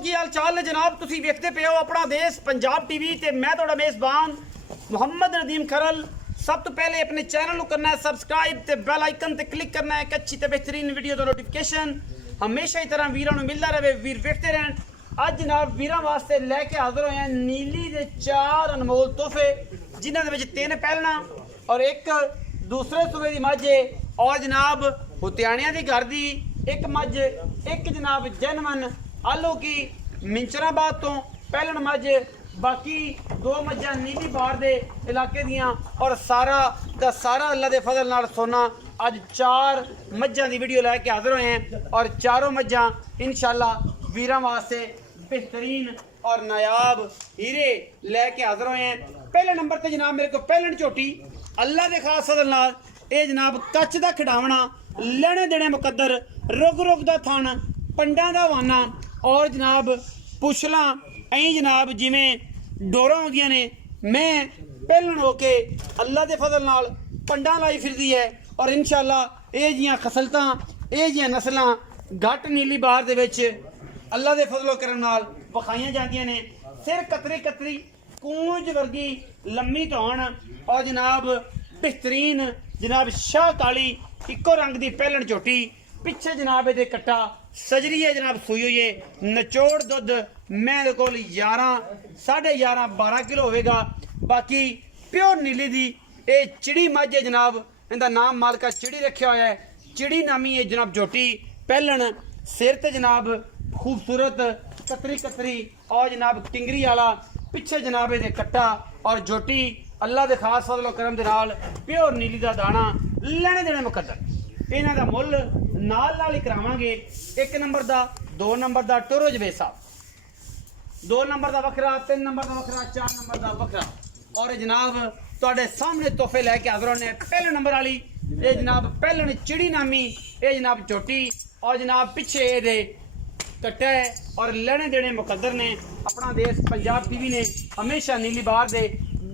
की हाल चाल है जनाब। तुसी वेखते पे हो अपना देश पंजाब टीवी ते मैं तुहाडा मेज़बान मुहम्मद नदीम खरल। सब तो पहले अपने चैनल को करना है सब्सक्राइब ते बेल आइकन ते क्लिक करना है एक अच्छी ते बेहतरीन वीडियो का नोटिफिकेशन हमेशा ही तरह वीरों मिलता रहे, वीर वेखते रहन। अज जनाब वीरों वास्ते लैके हाजिर होए हैं नीली दे 4 अनमोल तोहफे, जिन्होंने विच 3 पहलना और एक दूसरे सूबे की मझ है और जनाब हुत्याणिया की घर की एक मझ, एक जनाब जनमन आलू की मिंचराबाद तो पहलन मझ, बाकी 2 मझां नीली बार दे इलाके दियां और सारा का सारा अल्लाह के फजल नाल सोना। अज 4 मझां की वीडियो लैके हाजिर होए हैं और चारों मझां इंशाअल्लाह वीरां वास्ते बेहतरीन और नायाब हीरे लैके हाजिर होए हैं। पहले नंबर पर जनाब मेरे को पहलन झोटी अल्लाह के खास फजल नाल ये जनाब कच का खिडावना, लेने देने मुकद्दर, रुग रुग का थन, पंडा का वाना और जनाब पुछला ऐ जनाब जिमें डोरा आउंदियां ने। मैं पहलन होके अल्लाह के फजल नाल पंडा लाई फिरदी है और इंशाअल्लाह ये जियां खसलतां ये जियां नस्लां घट नीली बार दे विच अल्लाह के फजलो करम नाल विखाईयां जांदियां ने। सिर कतरी कतरी कूंज वर्गी लम्मी धौन और जनाब बेहतरीन जनाब शाह काली इको रंग की पहलन झोटी, पिछे जनाब ये कट्टा सजरी है जनाब सूई हुई है। नचोड़ दुध मैं को 11 साढ़े 11 12 किलो होगा। बाकी प्योर नीली दी ये चिड़ी मझ है जनाब, इनका नाम मालका चिड़ी रखा हुआ है, चिड़ी नामी है जनाब झोटी पहलन। सिर ते जनाब खूबसूरत कतरी कतरी और जनाब टिंगरी वाला, पिछे जनाब ये कट्टा और झोटी अल्लाह के खास फजलो करम दे नाल प्योर नीली का दाना लेने देने मुकद्दर। इन्हां दा मुल नाल ही करावांगे। 1 नंबर का 2 नंबर का टोरो जवेद साहब, 2 नंबर का वखरा, 3 नंबर का वखरा, 4 नंबर का वखरा और जनाब तुहाडे सामने तोहफे लैके हाजिर होने। पहले नंबर वाली ये जनाब पहलन चिड़ी नामी ये जनाब झोटी और जनाब पिछे ये कट्टा है और लेने देने मुकद्दर ने। अपना देश पंजाब टीवी ने हमेशा नीली बार दे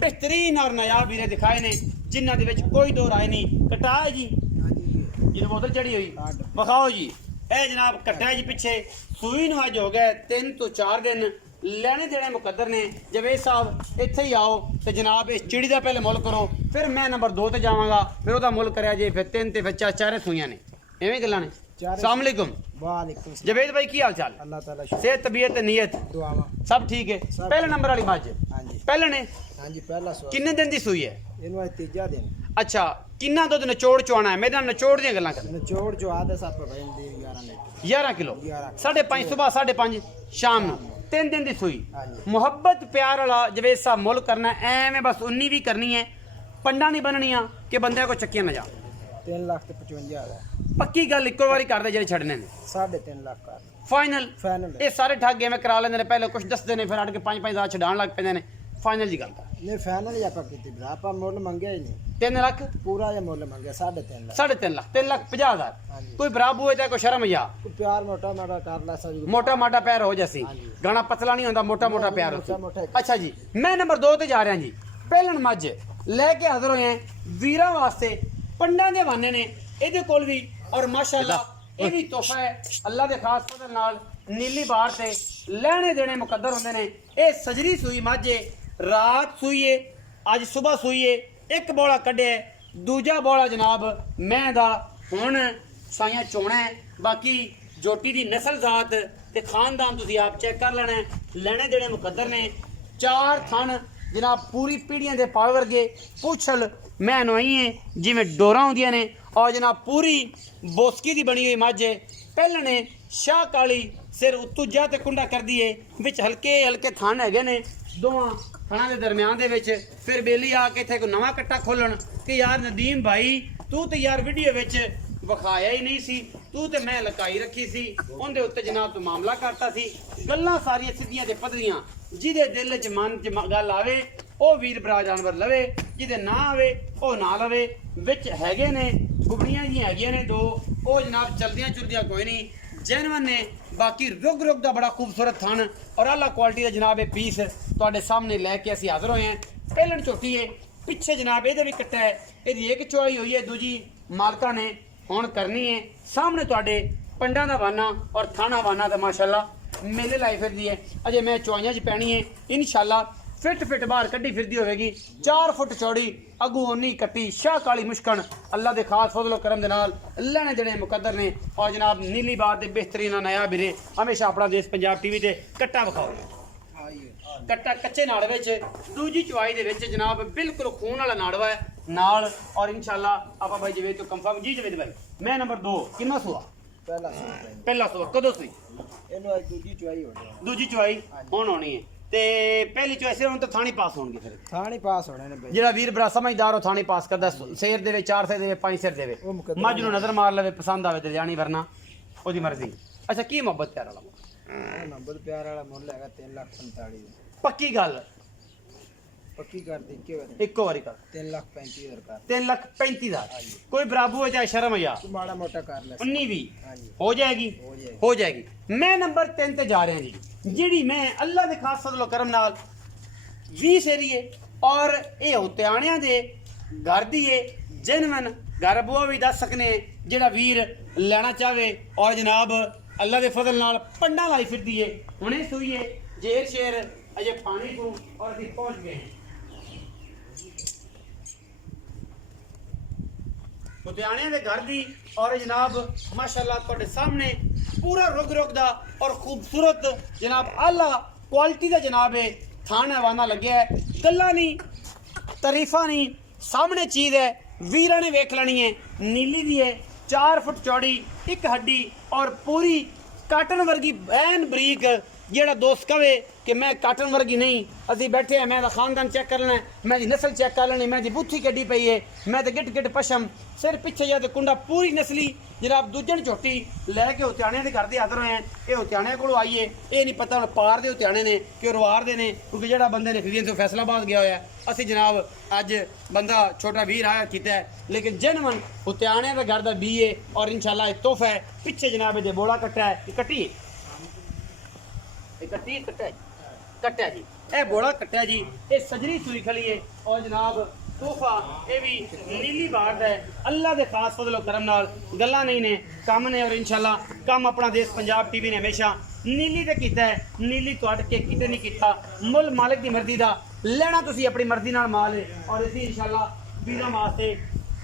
बेहतरीन और नायाब वीरे दिखाए ने, जिन्हों के कोई दो राय नहीं। कटा है जी जिन्हें बोतल चढ़ी हुई बखाओ जी, ए जनाब कट्टा है जी पिछे सूई नू अज हो गए 3 तो 4 दिन, लेने देने मुकद्दर ने। जवेद साहब इत्थे ही आओ तो जनाब इस चिड़ी का पहले मुल करो, फिर मैं नंबर 2 ते जावांगा, फिर वह मुल कराया जे, फिर 3 ते फिर 4 सूइयां ने। इवें गल्लां ने। अस्सलाम वालेकुम। वालेकुम जवेद भाई की हाल चाल? अल्लाह ताला सेहत तबीयत नीयत दुआवा सब ठीक है? पहले नंबर वाली मझ हां जी पहले ने हां जी पहला सवाल किन्ने दिन दी सूई है? इनवा तीजा दिन। अच्छा किन्ना दुध नचोड़ चुआना है? मेरे नाल नचोड़ दी गल्लां कर। निचोड़ जो आदे साथ पर दी 11 लीटर 11 किलो 11 5:30 सुबह 5:30 शाम नू 3 दिन दी सूई। हां जी मुहब्बत प्यार वाला जवेद साहब मुल करना एवें बस 19 भी करनी है, पंडा नहीं बननियां कि बंदे को चक्कियां ना जा। 3 लाख ते 55,000 पक्की गल इको बारी कर दे जेडे छड़ने ने 3.5 लाख का फाइनल। फाइनल ये सारे ठग एवें करा लेंदे ने, पहले कुछ दसदे ने फिर अड़ के 5-5 हज़ार छडाण लग पैंदे ने। फाइनल जी गल कर नहीं फाइनल या पर कीती भरा पर मुੱਲ ਮੰਗਿਆ ही नहीं 3 लाख पूरा या मुੱਲ ਮੰਗਿਆ 3.5 लाख 3.5 लाख 3,50,000 हां जी कोई बराबू है चाहे कोई शर्म या कोई प्यार मोटा मोटा कर ला सब मोटा मोटा पैर हो जैसी हाँ जी। गाना पतला नहीं होता, मोटा मोटा पैर मोटा होता। मोटा। अच्छा जी मैं नंबर 2 ते जा रहा जी। पहलन मझ लैके हाजिर होए हैं वीरां वास्ते, पंडा दे वाने ने इहदे कोल भी और माशाअल्लाह ये भी तोहफा है अल्लाह के खास फजल नाल। नीली बार से लेने देने मुकद्दर होंदे ने। ये सजरी सूई मझ है, रात सूई है, अज सुबह सूई है, एक बोला कढ़े दूजा बोला जनाब मैं दा हुण साइयां चोना है। बाकी जोटी दी नस्ल जात ते खानदान तुसीं आप चेक कर लेना है, लेने देने मुकद्दर ने। 4 थन जनाब पूरी पीढ़ियां दे पावे वर्गे, पुछल मैं नोई है जिवें डोरा होंदियां ने और जनाब पूरी बोसकी दी बनी हुई मझ है। पहले ने शाह काली सिर उत्तूजा ते कुंडा कर दिए, विच हल्के हल्के थन हैगे ने दोवां थणा दे दरम्यान दे विच। फिर बेली आके इत्थे कोई नवां कट्टा खोलन कि यार नदीम भाई तू तो यार वीडियो विच विखाया ही नहीं सी, तू तो मैं लकाई रखी सी, उनके उत्ते जनाब तू मामला करता सी। गल्लां सारियां सिद्धियां ते पधरियां, जिहदे दिल च मन च गल आवे ओ वीर भरा जानवर लवे, जिहदे ना आवे ओ ना लवे। विच हैगे ने गुबड़ियां जी हैगियां ने 2, ओ जनाब चलदियां चुलदियां कोई नहीं, जेनवन ने। बाकी रुग रुग का बड़ा खूबसूरत थन और आला क्वालिटी का जनाब ये पीस तुहाडे सामने लैके असीं हाजिर होए हैं। पहलन झोटी है, पिछे जनाब ये भी कट्टा है, ये एक चौड़ी हुई है, दूजी मालका ने हुण करनी है। सामने तुहाडे पंडा दा वाना और थाना वाना तो माशाअल्लाह मेले लाई फिरदी है अजे मैं चुआइयां च पैनी है इंशाल्लाह फिट बाहर कड्डी फिरदी होगी 4 फुट चौड़ी अगू ओनी कट्टी शाह काली मुश्कन अल्लाह के खास फजलो करम दे नाल लेने देने मुकद्दर ने और जनाब नीली बार दे बेहतरीन नया बिरे हमेशा अपना देश पंजाब टीवी ते कट्टा विखाओ कट्टा कच्चे नाड़वे च दूजी चुआई दे विच जनाब बिल्कुल खून वाला नाड़वा है नाल और इंशाल्लाह आपा भाई जवेद तो कंफर्म जी जवेद भाई मैं नंबर 2 कितना सुआ पहला सुआ कदों सुई ਇਹਨੂੰ ਅੱਜ ਦੂਜੀ ਚੁਆਈ ਹੋ ਗਈ दूजी चुआई हुण होनी है ते पहली चुआई से हुण तो थानी पास होणगे फिर ਥਾਣੀ ਪਾਸ ਹੋਣੇ ਨੇ ਬਈ ਜਿਹੜਾ ਵੀਰ ਬਰਾ ਸਮਝਦਾਰ ਉਹ ਥਾਣੀ ਪਾਸ ਕਰਦਾ ਸ਼ੇਰ ਦੇਵੇ 4 ਸੇ ਦੇਵੇ 5 ਸਿਰ ਦੇਵੇ ਉਹ ਮੁਕੱਦਰ ਮੱਝ ਨੂੰ ਨਜ਼ਰ ਮਾਰ ਲਵੇ ਪਸੰਦ ਆਵੇ ਤੇ ਜਾਣੀ ਵਰਨਾ ਉਹਦੀ ਮਰਜ਼ੀ ਅੱਛਾ ਕੀ ਮੁਹੱਬਤ ਪਿਆਰ ਵਾਲਾ ਉਹ ਨੰਬਰ ਪਿਆਰ ਵਾਲਾ ਮੁੱਲ ਹੈਗਾ 3,45,000 ਪੱਕੀ ਗੱਲ ਪੱਕੀ ਕਰ ਦੇ ਇੱਕੋ ਵਾਰੀ ਕਰ 3,35,000 ਕਰ 3,35,000 ਕੋਈ ਬਰਾਬੂ ਹੈ ਚਾਹੇ ਸ਼ਰਮ ਹੈ ਤੂੰ ਮਾੜਾ ਮੋਟਾ ਕਰ ਲੈ 19 ਵੀ ਹਾਂਜੀ ਹੋ ਜਾਏਗੀ ਹੋ ਜਾਏਗੀ ਮੈਂ ਨੰਬਰ 3 ਤੇ ਜਾ ਰਿਹਾ ਜੀ ਜਿਹੜੀ ਮੈਂ ਅੱਲਾ ਦੇ ਖਾਸ ਫਜ਼ਲ ਕਰਮ ਨਾਲ 20 ਸੇਰੀਏ ਔਰ ਇਹ ਹੁਤਿਆਣਿਆਂ ਦੇ ਘਰ ਦੀ ਏ ਜਨਮਨ ਘਰ ਬੂਆ ਵੀ ਦੱਸ ਸਕਨੇ ਜਿਹੜਾ ਵੀਰ ਲੈਣਾ ਚਾਹਵੇ ਔਰ ਜਨਾਬ ਅੱਲਾ ਦੇ ਫਜ਼ਲ ਨਾਲ ਪੰਡਾ ਲਾਈ ਫਿਰਦੀ ਏ ਹੁਣੇ ਸੂਈਏ ਜੇਰ ਸ਼ੇਰ ਅਜੇ ਪਾਣੀ ਤੋਂ ਔਰ ਅਸੀਂ ਪਹੁੰਚ ਗਏ ਲੁਧਿਆਣੇ ਦੇ ਘਰ ਦੀ ਔਰ ਜਨਾਬ ਮਾਸ਼ਾਅੱਲਾ ਤੁਹਾਡੇ ਸਾਹਮਣੇ ਪੂਰਾ ਰੁਗ ਦਾ ਔਰ ਖੂਬਸੂਰਤ ਜਨਾਬ ਆਲਾ ਕੁਆਲਿਟੀ ਦਾ ਜਨਾਬ ਹੈ ਥਾਣਾ ਵਾਨਾ ਲੱਗਿਆ ਹੈ ਗੱਲਾਂ ਨਹੀਂ ਤਾਰੀਫਾਂ ਨਹੀਂ ਸਾਹਮਣੇ ਚੀਜ਼ ਹੈ ਵੀਰਾਂ ਨੇ ਵੇਖ ਲੈਣੀ ਹੈ ਨੀਲੀ ਦੀ ਹੈ 4 ਫੁੱਟ ਚੌੜੀ ਇੱਕ ਹੱਡੀ ਔਰ ਪੂਰੀ ਕਾਟਨ ਵਰਗੀ ਐਨ ਬਰੀਕ ਜਿਹੜਾ ਦੋਸਤ ਕਵੇ ਕਿ ਮੈਂ ਕਾਟਨ ਵਰਗੀ ਨਹੀਂ ਅਸੀਂ ਬੈਠੇ ਆ ਮੈਂ ਦਾ ਖਾਨਦਾਨ ਚੈੱਕ ਕਰ ਲੈਣਾ ਮੈਂ ਦੀ ਨਸਲ ਚੈੱਕ ਕਰ ਲੈਣੀ ਮੈਂ ਦੀ ਬੁੱਥੀ ਕੱਢੀ ਪਈ ਹੈ ਮੈਂ ਤੇ ਗਿੱਟ ਪਸ਼ਮ ਸਿਰ ਪਿੱਛੇ ਜਾ ਤੇ ਕੁੰਡਾ ਪੂਰੀ ਨਸਲੀ ਜਨਾਬ ਦੂਜਣ ਝੋਟੀ ਲੈ ਕੇ ਹੁਤਿਆਣਿਆਂ ਦੇ ਘਰ ਦੇ ਹਾਜ਼ਰ ਹੋਏ ਆ ਇਹ ਹੁਤਿਆਣਿਆਂ ਕੋਲੋਂ ਆਈਏ ਇਹ ਨਹੀਂ ਪਤਾ ਹੁਣ ਪਾਰ ਦੇ ਹੁਤਿਆਣੇ ਨੇ ਕਿ ਰਵਾਰ ਦੇ ਨੇ ਕਿਉਂਕਿ ਜਿਹੜਾ ਬੰਦੇ ਨੇ ਫਿਰੀਆਂ ਤੋਂ ਫੈਸਲਾਬਾਦ ਗਿਆ ਹੋਇਆ ਅਸੀਂ ਜਨਾਬ ਅੱਜ ਬੰਦਾ ਛੋਟਾ ਵੀਰ ਆਇਆ ਕੀਤਾ ਹੈ ਲੇਕਿਨ ਜਨਮਨ ਹੁਤਿਆਣਿਆਂ ਦੇ ਘਰ ਦਾ ਬੀਏ ਔਰ ਇਨਸ਼ਾਅੱਲਾ ਇਹ ਤੋਹਫਾ ਹੈ ਪਿੱਛੇ ਜਨਾਬ ਇਹਦੇ ਬੋਲਾ ਕੱਟਾ ਹੈ ਕੱਟੀ कट्टा जी ए बोड़ा कट्टा जी ये सजरी सुई खली है और जनाब तोहफा ये भी नीली बात है अल्लाह के खास फजलो करम नाल गल्लां नहीं ने काम ने और इंशाल्लाह काम अपना देश पंजाब टीवी ने हमेशा नीली ते कीता है नीली तो हट के किते नहीं कीता मुल मालिक की मर्जी दा लेना तुसी अपनी मर्जी नाल माल है और इसी इंशाल्लाह वीरां वास्ते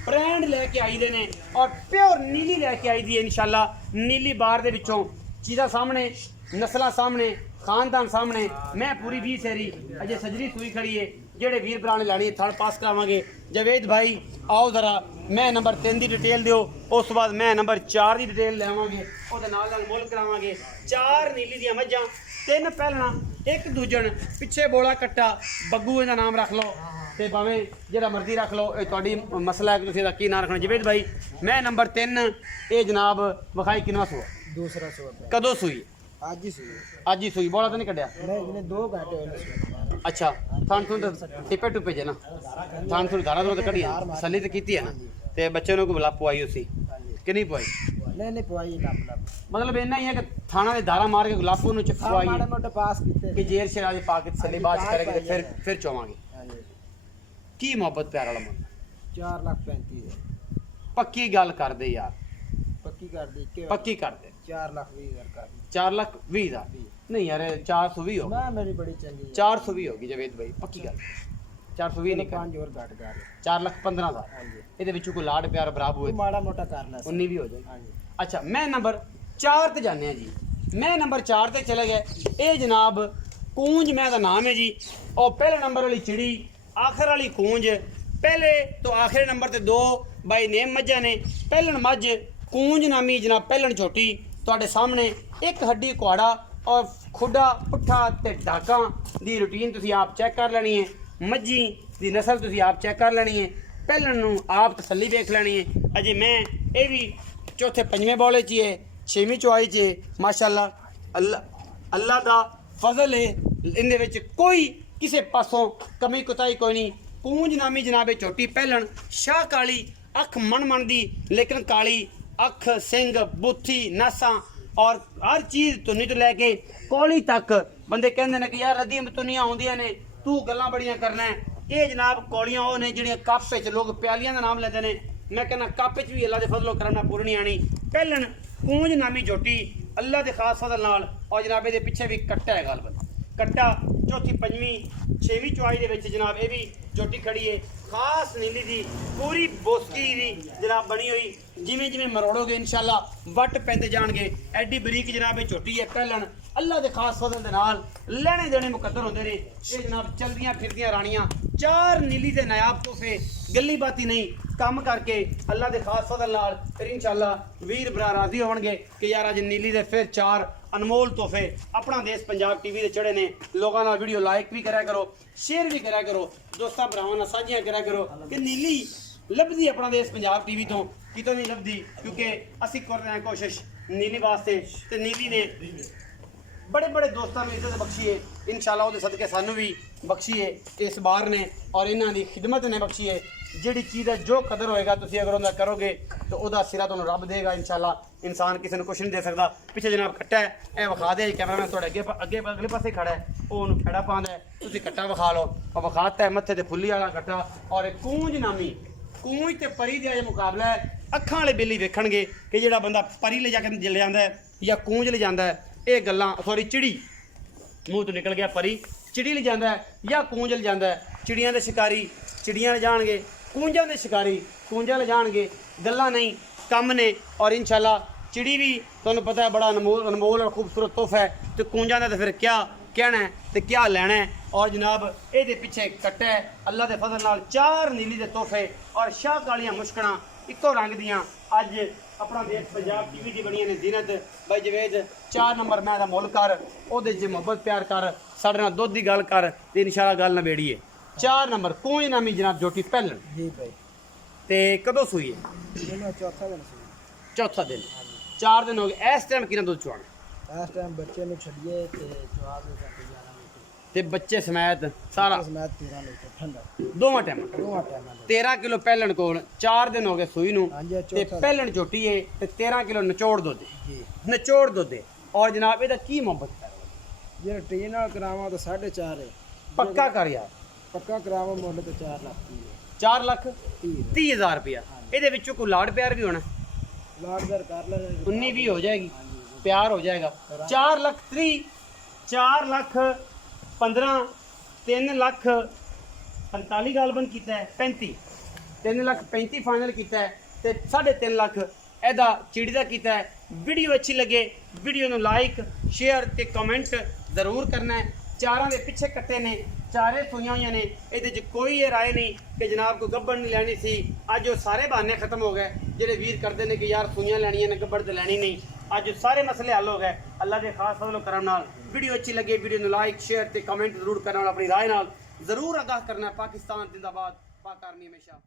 ब्रांड लेके आई दे ने और प्योर नीली लेके आई दी है इंशाल्लाह नीली बार दे विचों चीज़ां सामने नस्लां सामने खानदान सामने मैं पूरी 20 सेरी अजे सजरी सुई खड़ी है जेड़े वीर भरा ने लैनी थर्ड पास करावांगे जवेद भाई आओ जरा मैं नंबर 3 की डिटेल दिओ उस बाद मैं नंबर 4 की डिटेल लैवांगे ओहदे नाल मुल करावांगे 4 नीली दी मज्जां 3 पहलना एक दूजन पिछे बोला कट्टा बग्गू इहदा नाम रख लो ते भावें जेड़ा मर्जी रख लो ये तुहाडी मसला है कि तुसीं इहदा की नाम रखना जवेद भाई मैं नंबर 3 ये जनाब विखाई किनवा सुआ दूसरा सुआ कदों सुई आज ही सुई बोला तो नहीं कटिया नहीं 2 घंटे होने अच्छा थान थुन टिपे टुपे जे ना थान थुन धारा तो कड़ी सली तो कीती है ना ते बच्चे ने को बुला पवाई उसी कि नहीं पवाई नहीं पवाई लाप मतलब इतना ही है कि थाना दे धारा मार के गुलाबू नु चफवाई माड़े मोटे पास कीते कि जेर शेर आज पाके सली बात करेंगे ते फिर चोवांगे की मोहब्बत प्यार वाला मन 4,35,000 पक्की गल कर दे यार पक्की कर दे 4,20,000 कर 4,20,000 नहीं यार 420 हो मैं मेरी बड़ी चंगी 420 होगी जवेद भाई पक्की गल 420 नहीं कर 5 और घट कर 4,15,000 ਹਾਂਜੀ ਇਹਦੇ ਵਿੱਚੋਂ ਕੋਈ ਲਾਡ ਪਿਆਰ ਬਰਾਬ ਹੋਏ ਮਾੜਾ ਮੋਟਾ ਕਰ ਲੈ 19 ਵੀ ਹੋ ਜਾਏ ਹਾਂਜੀ ਅੱਛਾ ਮੈਂ ਨੰਬਰ 4 ਤੇ ਜਾਣੇ ਆ ਜੀ ਮੈਂ ਨੰਬਰ 4 ਤੇ ਚਲੇ ਗਏ ਇਹ ਜਨਾਬ ਕੂੰਜ ਮੈਂ ਦਾ ਨਾਮ ਹੈ ਜੀ ਉਹ ਪਹਿਲੇ ਨੰਬਰ ਵਾਲੀ ਚਿੜੀ ਆਖਰ ਵਾਲੀ ਕੂੰਜ ਪਹਿਲੇ ਤੋਂ ਆਖਰੀ ਨੰਬਰ ਤੇ 2 ਬਾਈ ਨੇਮ ਮੱਝਾਂ ਨੇ ਪਹਿਲਣ ਮੱਝ ਕੂੰਜ ਨਾਮੀ ਜਨਾਬ ਪਹਿਲਣ ਛੋਟੀ ਤੁਹਾਡੇ ਸਾਹਮਣੇ ਇੱਕ ਹੱਡੀ ਕੁਆੜਾ ਔਰ ਖੁੱਡਾ ਪੁੱਠਾ ਤੇ ਢਾਕਾਂ ਦੀ ਰੂਟੀਨ ਤੁਸੀਂ ਆਪ ਚੈੱਕ ਕਰ ਲੈਣੀ ਹੈ ਮੱਝੀ ਦੀ ਨਸਲ ਤੁਸੀਂ ਆਪ ਚੈੱਕ ਕਰ ਲੈਣੀ ਹੈ ਪਹਿਲਣ ਨੂੰ ਆਪ ਤਸੱਲੀ ਵੇਖ ਲੈਣੀ ਹੈ ਅਜੇ ਮੈਂ ਇਹ ਵੀ ਚੌਥੇ ਪੰਜਵੇਂ ਬੋਲੇ 'ਚ ਹੈ ਛੇਵੀਂ ਚੁਆਈ 'ਚ ਮਾਸ਼ਾਅੱਲਾ ਅੱਲਾ ਦਾ ਫਜ਼ਲ ਹੈ ਇਹਦੇ ਵਿੱਚ ਕੋਈ ਕਿਸੇ ਪਾਸੋਂ ਕਮੀ ਕੁਤਾਈ ਕੋਈ ਨਹੀਂ ਕੂੰਜ ਨਾਮੀ ਜਨਾਬੇ ਛੋਟੀ ਪਹਿਲਣ ਸ਼ਾਹ ਕਾਲੀ ਅੱਖ ਮਣ ਦੀ ਲੇਕਿਨ ਕਾਲੀ ਅੱਖ ਸਿੰਘ ਬੁੱਥੀ ਨਾਸਾਂ ਔਰ ਹਰ ਚੀਜ਼ ਤੁਨੀ ਤੋਂ ਲੈ ਕੇ ਕੋਲੀ ਤੱਕ ਬੰਦੇ ਕਹਿੰਦੇ ਨੇ ਕਿ ਯਾਰ ਰਦੀਮ ਤੁਨੀਆਂ ਆਉਂਦੀਆਂ ਨੇ ਤੂੰ ਗੱਲਾਂ ਬੜੀਆਂ ਕਰਨਾ ਇਹ ਜਨਾਬ ਕੋਲੀਆਂ ਉਹ ਨੇ ਜਿਹੜੀਆਂ ਕੱਪ ਵਿੱਚ ਲੋਕ ਪਿਆਲੀਆਂ ਦਾ ਨਾਮ ਲੈਂਦੇ ਨੇ ਮੈਂ ਕਹਿੰਦਾ ਕੱਪ ਵਿੱਚ ਵੀ ਅੱਲਾ ਦੇ ਫਜ਼ਲੋ ਕਰਮ ਨਾਲ ਪੂਰਨੀ ਆਣੀ ਪਹਿਲਣ ਕੂੰਜ ਨਾਮੀ ਜੋਟੀ अल्लाह के खास फजल नाल। और जनाब ये पिछे भी कट्टा है गालबन, कट्टा चौथी पंजवीं छेवीं चौआई दे विच जनाब ये भी झोटी खड़ी है खास नीली दी पूरी बोसकी दी जनाब बनी हुई। जिमें जिमें मरोड़ोगे इंशाल्लाह वट पैंदे जाणगे। एडी बरीक जनाब ये झोटी है पहलन अल्लाह के खास फजल दे नाल लेने देने मुकद्दर होंदे ने। ये जनाब चलदियां फिरदियां रानियां चार नीली दे नायाब तोहफे गली बाती नहीं काम करके अल्लाह के खास फजल नाल फिर इंशाल्लाह वीर भरा राजी होणगे कि यार अज नीली दे फिर चार अनमोल तोहफे अपना देश पंजाब टीवी दे चढ़े ने। लोगों नाल वीडियो लाइक भी करा करो, शेयर भी करा करो, दोस्तां भरावां नाल साझियां करा करो कि नीली लभदी अपना देश पंजाब टीवी तो कितों नहीं लभदी, क्योंकि असी कर रहे हैं कोशिश नीली वास्ते। ते नीली ने बड़े बड़े दोस्तों में इज्जत बख्शी है इंशाल्लाह वो सदके सानू भी बख्शी है इस बार ने और इन्हों की खिदमत ने बख्शी है। जिहड़ी चीज़ है जो कदर होएगा तुसीं अगर उनका करोगे तो वह सिरा तुहानूं रब देगा इंशाल्लाह। इंसान किसी ने कुछ नहीं दे सकता। पिछे जनाब कट्टा है यह विखा दे कैमरामैन थोड़े अगे अगे अगले पासे खड़ा है वो उन्होंने खेड़ा पाँदा है तुसीं कट्टा विखा लो और विखाता है मत्थे ते फुल्ली वाला कट्टा। और एक कूंज नामी कूंज ते परी दा मुकाबला है। अखां वाले बिल्ली वेखणगे कि जिहड़ा बंदा परी ले जाके ले जांदा है या कूंज ले जांदा है ये गल्लां सॉरी चिड़ी मूँह तो निकल गया परी चिड़ी ले जाता है या कूंज ले जाता है। चिड़ियां दे शिकारी चिड़ियां ले जाणगे, कूंजां दे शिकारी कूंजां ले जाणगे। गल्लां नहीं कम ने और इंशाल्लाह चिड़ी भी तुहानूं पता है बड़ा अनमोल और खूबसूरत तोहफा है। तो कूंजां दा तो फिर क्या कहना है तो क्या लेना है। और जनाब ये पिछे कट्टा है अल्लाह के फजल नाल चार नीली दे तोहफे और शाह कालियां मुश्कणा इको रंग दियां अज अपना देश पंजाब टीवी की बनी ने जीनत भाई जवेद 4 नंबर मैं दा मुल कर ओदे च मुहब्बत प्यार कर साडे नाल दुध दी गल कर ते इंशाल्लाह गल नवेड़ीए। 4 नंबर कूंज नामी जनाब जोटी पहलन जी भाई ते कदों सूई है? इन्हों चौथा दिन सी चौथा दिन 4 दिन हो गए। इस टाइम कितना दुध चुआना? इस टाइम बच्चे में छड़िए ते जवाब में करके 11 लीटर ते बच्चे समेत सारा समेत 13 लीटर ठंडा दोवां टाइम दोवां टाइम 13 किलो पहलन कोल 4 दिन हो गए सूई नूं हाँ जी, ते चौथा पहलन झोटी है ते 13 किलो निचोड़ दुध जी निचोड़ दुध है। और जनाब ਇਹਦਾ ਕੀ ਮੁਹੱਬਤ ਹੈ? जे ट्रेन नाल करावा तो 4.5 है पक्का कर यार पक्का करावा मुੱਲ तो 4 लाख की है 4 ਲੱਖ 30 30 ਹਜ਼ਾਰ रुपया। ਇਹਦੇ ਵਿੱਚੋਂ ਕੋਈ ਲਾੜ ਪਿਆਰ ਵੀ ਹੋਣਾ? लाडदार कर ले 19 भी हो जाएगी प्यार हो जाएगा। 4 ਲੱਖ 30 4 ਲੱਖ 15 3 ਲੱਖ 45 गालबन किया है 35 3 ਲੱਖ 35 फाइनल किया है ते 3.5 ਲੱਖ ਇਹਦਾ ਚਿੜੀ ਦਾ ਕੀਤਾ ਹੈ। वीडियो अच्छी लगे वीडियो ਨੂੰ लाइक शेयर ते कमेंट जरूर करना है। चारां दे पिछे कट्टे ने चारे सूइयां होईयां ने ਇਹਦੇ ਚ कोई ये राय नहीं कि जनाब को गब्बड़ नहीं लैनी सी। अज वो सारे बहाने खत्म हो गए ਜਿਹੜੇ वीर करते हैं कि यार सूइयां लैनियां ने गब्बड़ तो लैनी नहीं। अज सारे मसले हल हो गए अल्लाह के खास फजल करम नाल। वीडियो अच्छी लगे वीडियो ਨੂੰ लाइक शेयर ते कमेंट जरूर करना और अपनी राय नाल जरूर आगाह करना। पाकिस्तान जिंदाबाद पाक आर्मी हमेशा।